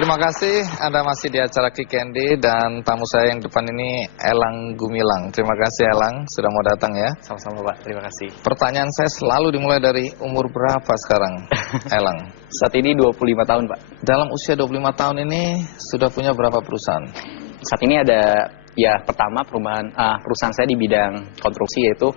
Terima kasih Anda masih di acara Kick Candy dan tamu saya yang depan ini Elang Gumilang. Terima kasih Elang sudah mau datang ya. Sama-sama Pak, terima kasih. Pertanyaan saya selalu dimulai dari umur berapa sekarang Elang? Saat ini 25 tahun Pak. Dalam usia 25 tahun ini sudah punya berapa perusahaan? Saat ini ada, ya pertama perusahaan saya di bidang konstruksi, yaitu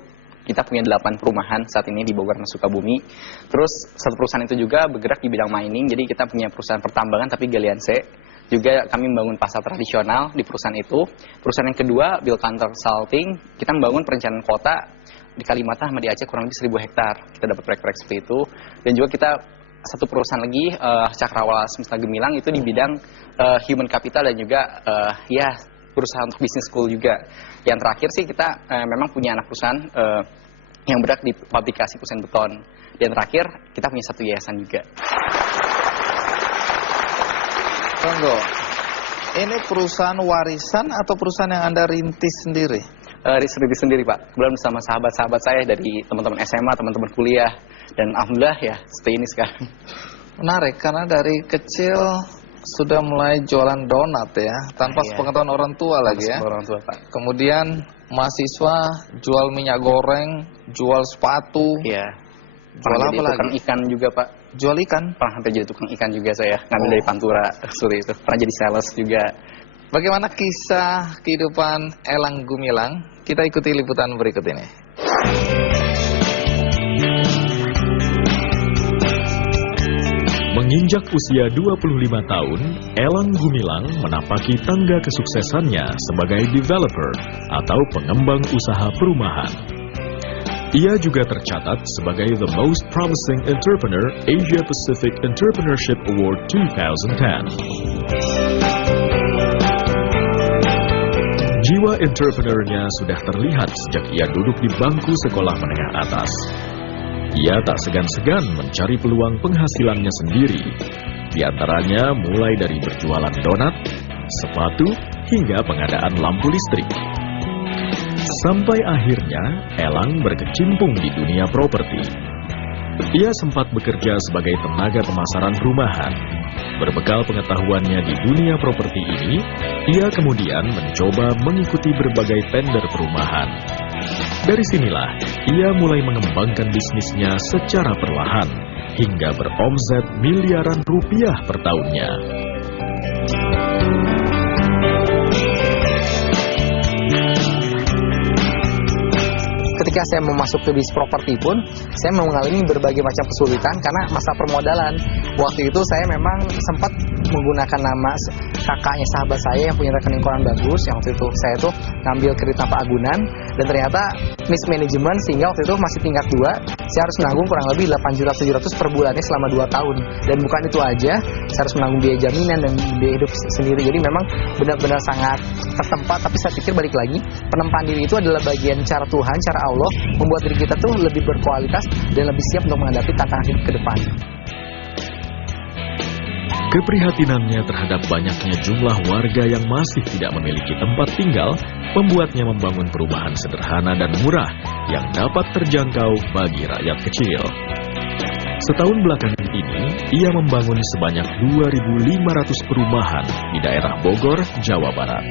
kita punya 8 perumahan saat ini di Bogor dan Sukabumi. Terus satu perusahaan itu juga bergerak di bidang mining, jadi kita punya perusahaan pertambangan tapi galian C. Juga kami membangun pasar tradisional di perusahaan itu. Perusahaan yang kedua, Bilkan Consulting, kita membangun perencanaan kota di Kalimantan sama di Aceh kurang lebih 1000 hektar. Kita dapat proyek-proyek seperti itu. Dan juga kita satu perusahaan lagi, Cakrawala Semesta Gemilang, itu di bidang human capital dan juga ya perusahaan untuk business school juga. Yang terakhir sih kita memang punya anak perusahaan yang bergerak di fabrikasi kusen beton. Dan terakhir kita punya satu yayasan juga. Tunggu, ini perusahaan warisan atau perusahaan yang Anda rintis sendiri? Rintis sendiri Pak, kebetulan bersama sahabat-sahabat saya dari teman-teman SMA, teman-teman kuliah. Dan alhamdulillah ya seperti ini sekarang. Menarik, karena dari kecil sudah mulai jualan donat ya, tanpa sepengetahuan orang tua lagi ya. Orang tua Pak. Kemudian mahasiswa jual minyak goreng, jual sepatu. Iya. Jual apa lagi? Tukang ikan juga Pak. Jual ikan? Pernah hampir jadi tukang ikan juga saya, ngambil dari Pantura sore itu. Pernah jadi sales juga. Bagaimana kisah kehidupan Elang Gumilang? Kita ikuti liputan berikut ini. Menginjak usia 25 tahun, Elang Gumilang menapaki tangga kesuksesannya sebagai developer atau pengembang usaha perumahan. Ia juga tercatat sebagai The Most Promising Entrepreneur Asia Pacific Entrepreneurship Award 2010. Jiwa entrepreneurnya sudah terlihat sejak ia duduk di bangku sekolah menengah atas. Ia tak segan-segan mencari peluang penghasilannya sendiri, di antaranya mulai dari berjualan donat, sepatu, hingga pengadaan lampu listrik. Sampai akhirnya, Elang berkecimpung di dunia properti. Ia sempat bekerja sebagai tenaga pemasaran rumahan. Berbekal pengetahuannya di dunia properti ini, ia kemudian mencoba mengikuti berbagai tender perumahan. Dari sinilah, ia mulai mengembangkan bisnisnya secara perlahan, hingga beromset miliaran rupiah per tahunnya. Ketika saya mau masuk ke bisnis properti pun, saya mengalami berbagai macam kesulitan karena masa permodalan. Waktu itu saya memang sempat menggunakan nama kakaknya sahabat saya yang punya rekening koran bagus. Yang waktu itu saya tuh ngambil kredit tanpa agunan dan ternyata mismanagement sehingga waktu itu masih tingkat 2. Saya harus menanggung kurang lebih 8.700.000 per bulannya selama 2 tahun. Dan bukan itu aja, saya harus menanggung biaya jaminan dan biaya hidup sendiri. Jadi memang benar-benar sangat tertempat. Tapi saya pikir balik lagi, penempaan diri itu adalah bagian cara Tuhan, cara Allah membuat diri kita tuh lebih berkualitas dan lebih siap untuk menghadapi tantangan hidup ke depan. Keprihatinannya terhadap banyaknya jumlah warga yang masih tidak memiliki tempat tinggal membuatnya membangun perumahan sederhana dan murah yang dapat terjangkau bagi rakyat kecil. Setahun belakangan ini, ia membangun sebanyak 2.500 perumahan di daerah Bogor, Jawa Barat.